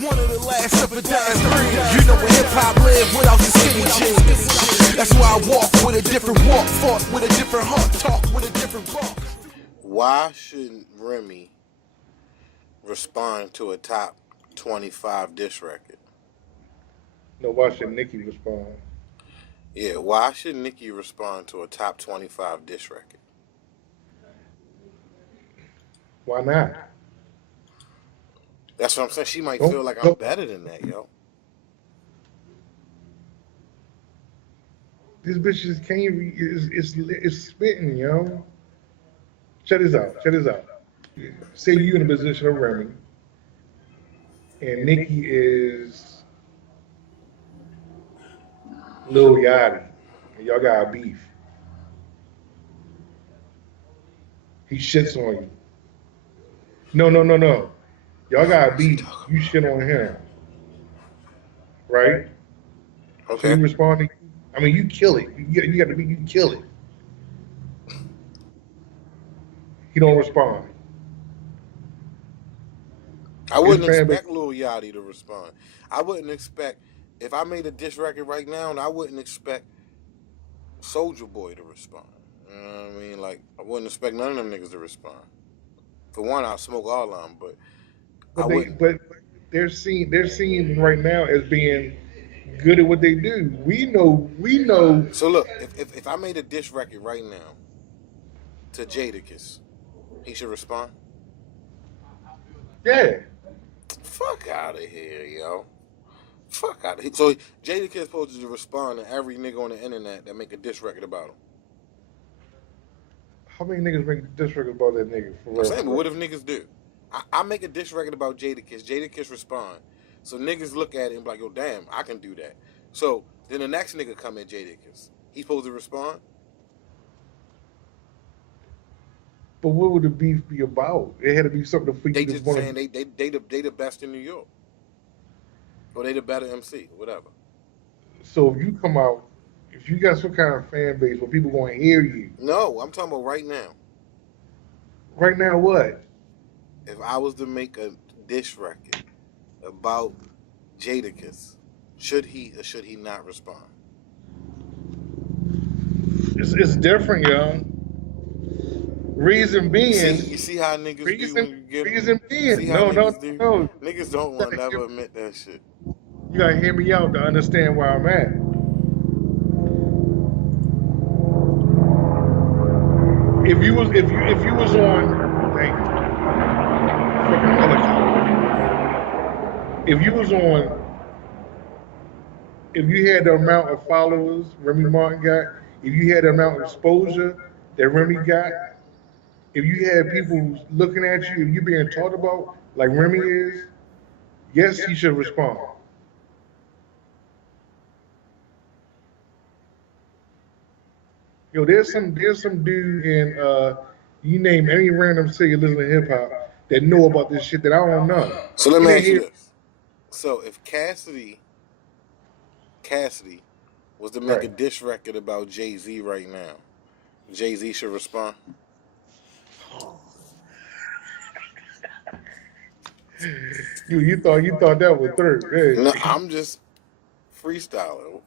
One of the last of a dying breed. You know where hip-hop live without the skinny jeans. That's why I walk with a different walk, fought with a different heart, talk with a different walk. Why shouldn't Remy respond to a top 25 diss record? No, why should Nicki respond? Yeah, why should Nicki respond to a top 25 diss record? Why not? That's what I'm saying. She might Don't, feel like I'm don't, better than that, yo. this bitch just can't. It's spitting, yo. Check this out. Check this out. Say you in a position of Remy, and Nicki is Lil Yachty, and y'all got beef. He shits on you. No, no, no, no. Y'all got beef. You shit on him, right? So Okay. you responding. I mean, you kill it. You got to be. You kill it. He don't respond. I wouldn't His fan base. expect Lil Yachty to respond. I wouldn't expect, if I made a diss record right now, and I wouldn't expect Soulja Boy to respond. You know what I mean? Like, I wouldn't expect none of them niggas to respond. For one, I'll smoke all of them, but I wouldn't. But they're seen right now as being good at what they do. We know. So look, if I made a diss record right now to Jadakiss, he should respond? Yeah. Fuck out of here, yo. Fuck out of here. So Jadakiss supposed to respond to every nigga on the internet that make a diss record about him. How many niggas make diss records about that nigga? For I'm real? saying, but what if niggas do? I make a diss record about Jadakiss. Jadakiss respond. So niggas look at it and be like, yo, damn, I can do that. So then the next nigga come at Jadakiss. He supposed to respond? But what would the beef be about? It had to be something for you They to just want saying to. they the best in New York. Or they the better MC, whatever. So if you come out, if you got some kind of fan base where people going to hear you, No, I'm talking about right now. right now, what? If I was to make a diss record about Jadakiss, should he or should he not respond? It's different, yo. Reason being, You see how niggas do when you get them? reason See being, how no, no, niggas do? no. Niggas don't want to never admit that shit. You gotta hear me out to understand where I'm at. If you was on like fucking helicopter, if you was on, if you had the amount of followers Remy Martin got, if you had the amount of exposure that Remy got, if you had people looking at you, if you being talked about like Remy is, yes, he should respond. Yo, there's some dude in you name any random city listening to hip hop that know about this shit that I don't know. So let He me didn't ask you hear this. So if Cassidy was to make a right. diss record about Jay-Z right now, Jay-Z should respond? You thought that was third. No, Hey. I'm just freestyling.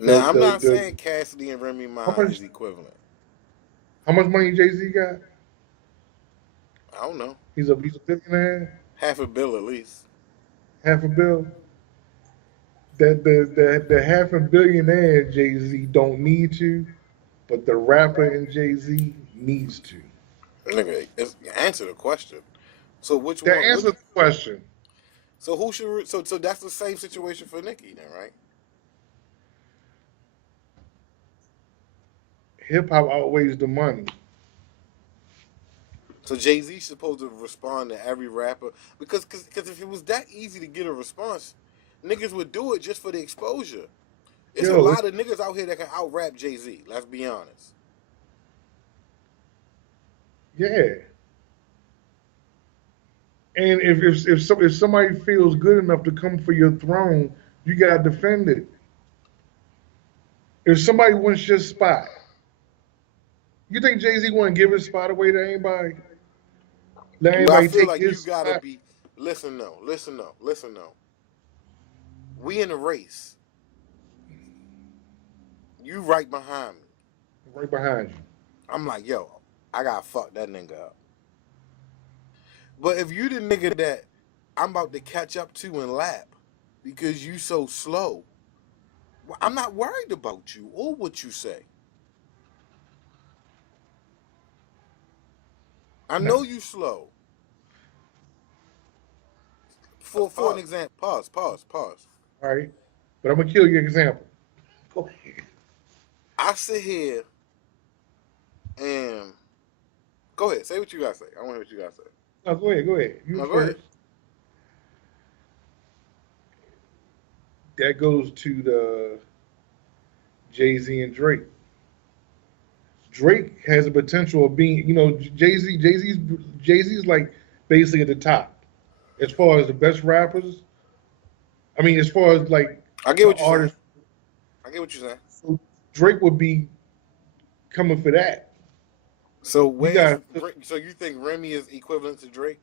Now, I'm not saying Cassidy and Remy Ma is equivalent. How much money Jay-Z got? I don't know. He's a billionaire, $500 million at least. half a bill. The half a billionaire Jay-Z don't need to, but the rapper in Jay-Z needs to. Nigga, answer the question. So which That one? answers the question. So who should? So that's the same situation for Nicki then, right? Hip hop outweighs the money. So Jay-Z supposed to respond to every rapper because if it was that easy to get a response, niggas would do it just for the exposure. It's a Yo, lot of niggas out here that can out rap Jay-Z. Let's be honest. yeah. And if somebody feels good enough to come for your throne, you gotta defend it. If somebody wants your spot, you think Jay-Z want to give his spot away to anybody? Let But I everybody feel take like you his gotta side. be. Listen though. Listen though. Listen though. We in a race. You right behind me. Right behind you. I'm like, yo, I gotta fuck that nigga up. But if you the nigga that I'm about to catch up to and lap because you so slow, well, I'm not worried about you or what you say. I No. know you slow. For an example, pause. All right. But I'm gonna kill your example. Go ahead. I sit here and go ahead, say what you gotta say. I want to hear what you gotta say. No, go ahead. Go ahead. You No, go ahead. first. That goes to the Jay-Z and Drake. Drake has a potential of being, Jay Z's like basically at the top as far as the best rappers. I mean, as far as like I get the what you're saying. artists, I get what you're saying. so Drake would be coming for that. So You where's got so you think Remy is equivalent to Drake?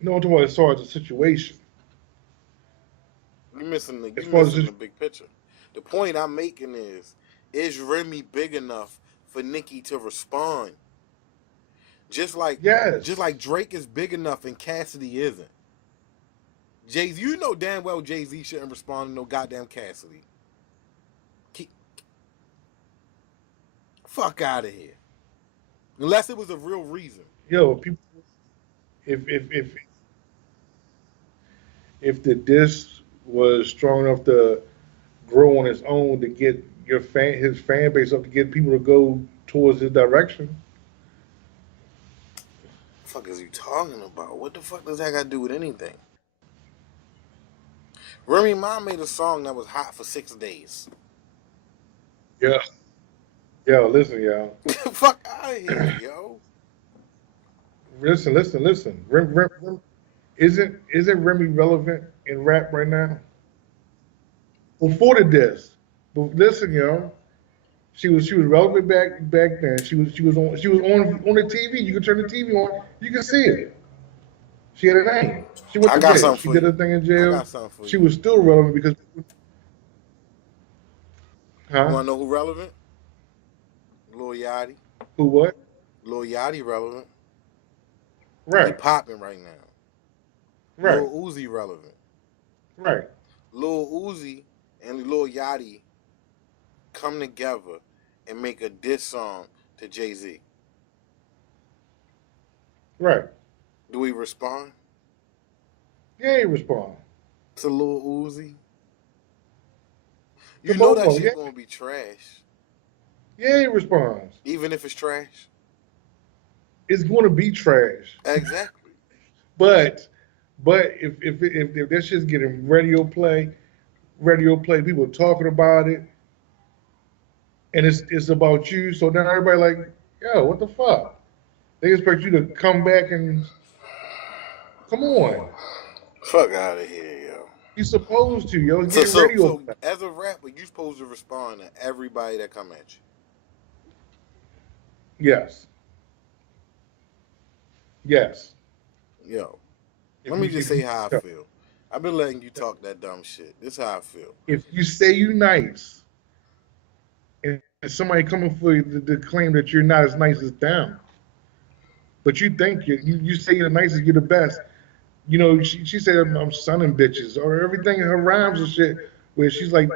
no, I'm talking about as far as the situation. As You far as missing the big picture. The point I'm making is Remy big enough for Nicki to respond? Just like yes, Drake is big enough and Cassidy isn't. Jay-Z, you know damn well Jay-Z shouldn't respond to no goddamn Cassidy. Keep, fuck out of here. Unless it was a real reason. yo, people, if if the disc was strong enough to grow on its own to get his fan base up to get people to go towards his direction. The fuck is you talking about? What the fuck does that got to do with anything? Remy Ma made a song that was hot for 6 days. Yeah. Yo, listen, y'all. Fuck out of here, yo. Listen. Isn't Remy relevant in rap right now? Before the disc. But listen, yo. She was relevant back then. She was on the TV. You could turn the TV on. You can see it. She had a name. She went I to got jail. something She for did you. her thing in I jail. got something for She you. was still relevant because, You huh? want to know who relevant? Lil Yachty. Who what? Lil Yachty relevant. He Right, popping right now. right, Lil Uzi relevant. right, Lil Uzi and Lil Yachty come together and make a diss song to Jay-Z. right. Do we respond Yeah, he respond to Lil Uzi? to You know both of that them. shit Yeah, gonna be trash. yeah, he responds. Even if it's trash. It's going to be trash, Exactly. but if that shit's getting radio play, people talking about it, and it's about you. So now everybody like, yo, what the fuck? They expect you to come back and come on. Fuck out of here, yo. You supposed to, yo. It's So getting so radio so play. as a rapper, you supposed to respond to everybody that come at Yes, yes. you. Yo, If let me you just if say you how I feel. I've been letting you talk that dumb shit. This is how I feel. if you say you nice, and somebody coming for you to claim that you're not as nice as them, but you think you say you're the nicest, you're the best. She said I'm sunning bitches or everything in her rhymes and shit, where she's like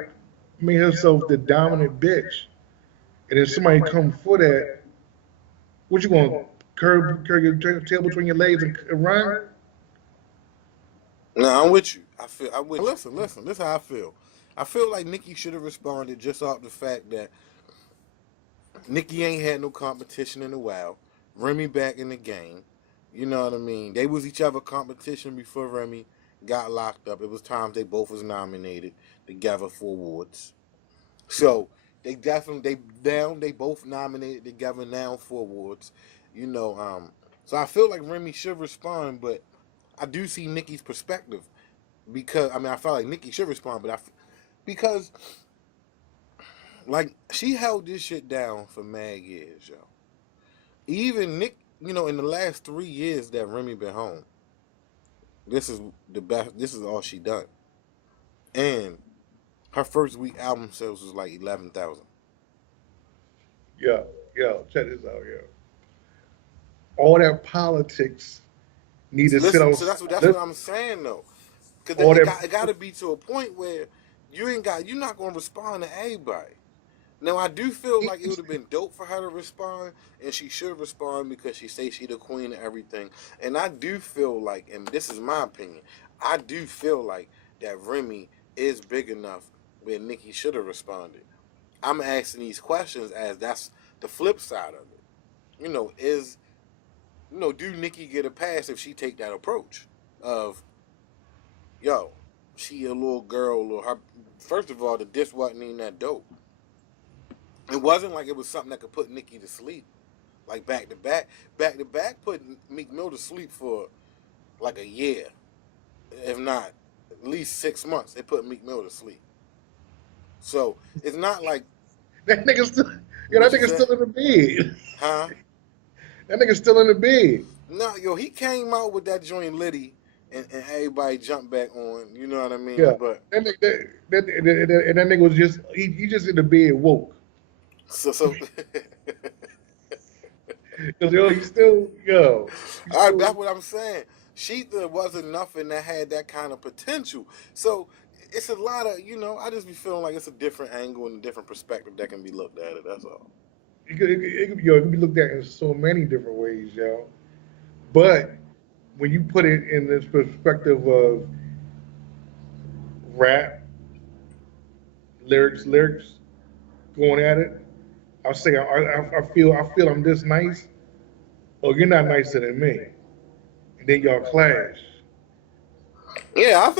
made herself the dominant bitch. And if somebody come for that, what you gonna curb your tail between your legs and run? No, I'm with you. I'm with you. Listen. This is how I feel. I feel like Nicki should have responded just off the fact that Nicki ain't had no competition in a while. Remy back in the game. You know what I mean? They was each other competition before Remy got locked up. It was times they both was nominated together for awards. So they both nominated together now for awards. So I feel like Remy should respond, but I do see Nicki's perspective because I felt like Nicki should respond, but because like she held this shit down for mad years, yo. Even Nick, in the last 3 years that Remy been home, this is the best. This is all she done. And her first week album sales was like 11,000. Yeah, yeah. Check this out, yeah. All that politics need So to sit listen, so outside. that's what Listen, I'm saying though, because all it got that. to be to a point where you're not gonna respond to everybody. Now I do feel like it would have been dope for her to respond, and she should respond because she say she the queen of everything. And I do feel like, and this is my opinion, I do feel like that Remy is big enough where Nicki should have responded. I'm asking these questions as that's the flip side of it. Is do Nicki get a pass if she take that approach of yo, she a little girl or her? First of all, the diss wasn't even that dope. It wasn't like it was something that could put Nicki to sleep. Like back to back, put Meek Mill to sleep for like a year, if not at least 6 months. It put Meek Mill to sleep. So it's not like That nigga still, yeah, what that you nigga said, still in the bed. huh? That nigga still in the bed. No, yo, he came out with that joint Liddy, and everybody jumped back on. You know what I mean? Yeah, But that nigga, and that nigga was just he just in the bed woke. so Cause yo, he all right, still that's what I'm saying. Sheetha wasn't nothing that had that kind of potential. So it's a lot of, I just be feeling like it's a different angle and a different perspective that can be looked at it. That's all. it could be looked at in so many different ways, yo. But when you put it in this perspective of rap, lyrics going at it, I'll say I feel I'm this nice. Oh, you're not nicer than me, and then y'all clash. Yeah,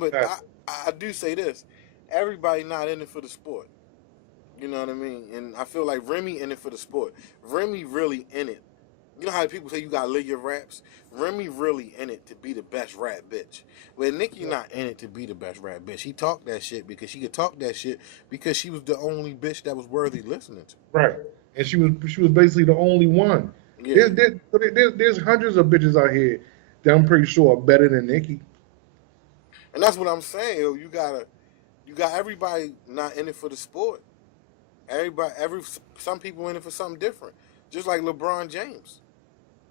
but I do say this. Everybody not in it for the sport. You know what I mean? And I feel like Remy in it for the sport. Remy really in it. You know how people say you gotta live your raps? Remy really in it to be the best rap bitch. Where Nicki not in it to be the best rap bitch. She talked that shit because she could talk that shit because she was the only bitch that was worthy listening to. Right, and she was basically the only one. Yeah. There's hundreds of bitches out here that I'm pretty sure are better than Nicki. And that's what I'm saying. Yo. You got everybody not in it for the sport. Some people in it for something different. Just like LeBron James.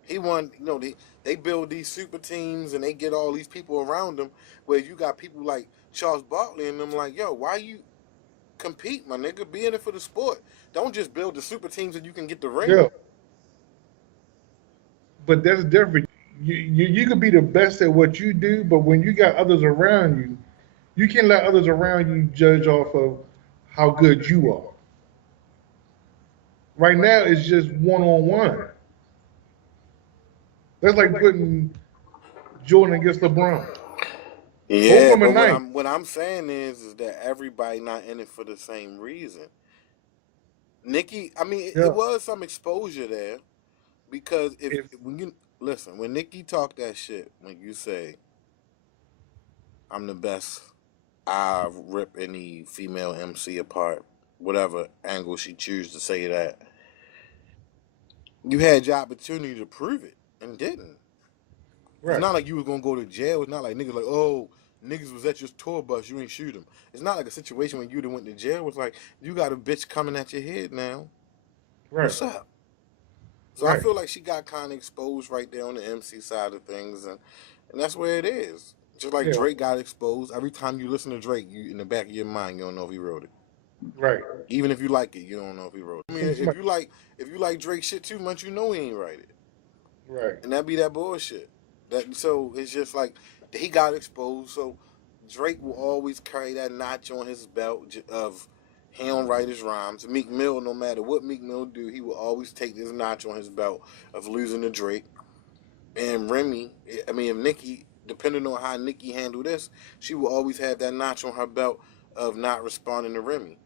He won, they build these super teams and they get all these people around them where you got people like Charles Barkley and them like, yo, why you compete, my nigga? Be in it for the sport. Don't just build the super teams and you can get the ring. Yeah, but that's different. You could be the best at what you do, but when you got others around you, you can't let others around you judge off of how good you are. Right now, it's just one on one. That's like putting Jordan against LeBron. Both of Yeah, them are but what nice. I'm saying is that everybody not in it for the same reason. Nikki, it Yeah. was some exposure there because if If when you listen, when Nikki talk that shit, when you say I'm the best, I rip any female MC apart, whatever angle she chooses to say that. You had your opportunity to prove it and didn't. It's right, not like you was gonna go to jail. It's not like niggas like, oh, niggas was at your tour bus, you ain't shoot them. It's not like a situation when you done went to jail. It's like you got a bitch coming at your head now. right, What's up? So I right. feel like she got kind of exposed right there on the MC side of things, and that's where it is. Just like Yeah, Drake got exposed. Every time you listen to Drake, you in the back of your mind, you don't know if he wrote it. right. Even if you like it, you don't know if he wrote it. Somebody, If you like Drake shit too much, you know he ain't write it. right, And that be that bullshit. So it's just like he got exposed. So Drake will always carry that notch on his belt of he don't write his rhymes. Meek Mill, no matter what Meek Mill do, he will always take this notch on his belt of losing to Drake. And Remy, if Nicki, depending on how Nicki handled this, she will always have that notch on her belt of not responding to Remy.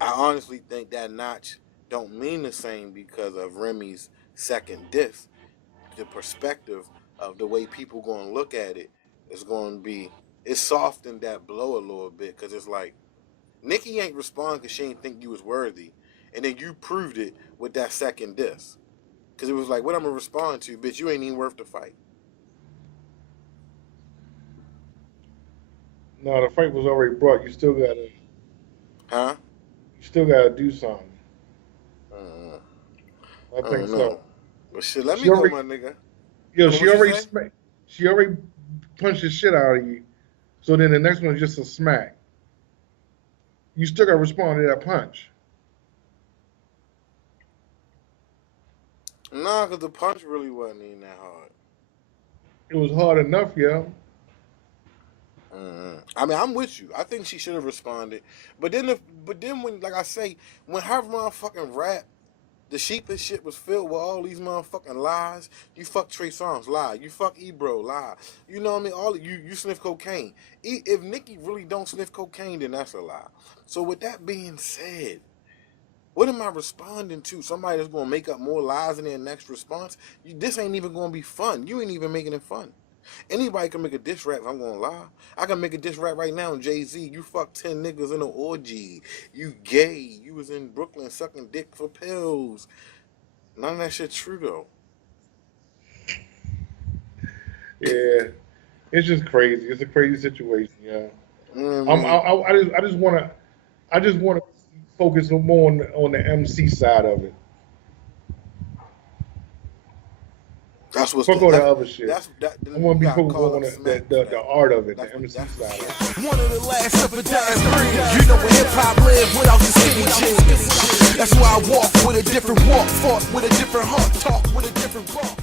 I honestly think that notch don't mean the same because of Remy's second diss. The perspective of the way people going to look at it is going to be it softened that blow a little bit because it's like Nicki ain't respond because she ain't think you was worthy, and then you proved it with that second diss. Because it was like, what I'm going to respond to? Bitch, you ain't even worth the fight. No, the fight was already brought. You still gotta do something. I I think don't so. know. But shit, let me She go, already, my nigga. yo, What you say? she already punched the shit out of you. So then the next one is just a smack. You still gotta respond to that punch. Nah, because the punch really wasn't even that hard. It was hard enough, yo. I mean, I'm with you. I think she should have responded. But then when, like I say, when her motherfucking rap, the sheepish shit was filled with all these motherfucking lies. You fuck Trey Songz, lie. You fuck Ebro, lie. You know what I mean? All you sniff cocaine. If Nicki really don't sniff cocaine, then that's a lie. So with that being said, what am I responding to? Somebody that's gonna make up more lies in their next response? This ain't even gonna be fun. You ain't even making it fun. Anybody can make a diss rap, I'm gonna lie. I can make a diss rap right now, Jay-Z. You fucked 10 niggas in an orgy. You gay. You was in Brooklyn sucking dick for pills. None of that shit true, though. Yeah. It's just crazy. It's a crazy situation, yo. I just wanna focus more on the MC side of it. That's what's Fuck all the other shit. I want to be focused on the art of it, the MC side of it. One of the last of a dying breed. You know where hip hop live without the skinny jeans. That's why I walk with a different walk, fought with a different heart, talk with a different walk.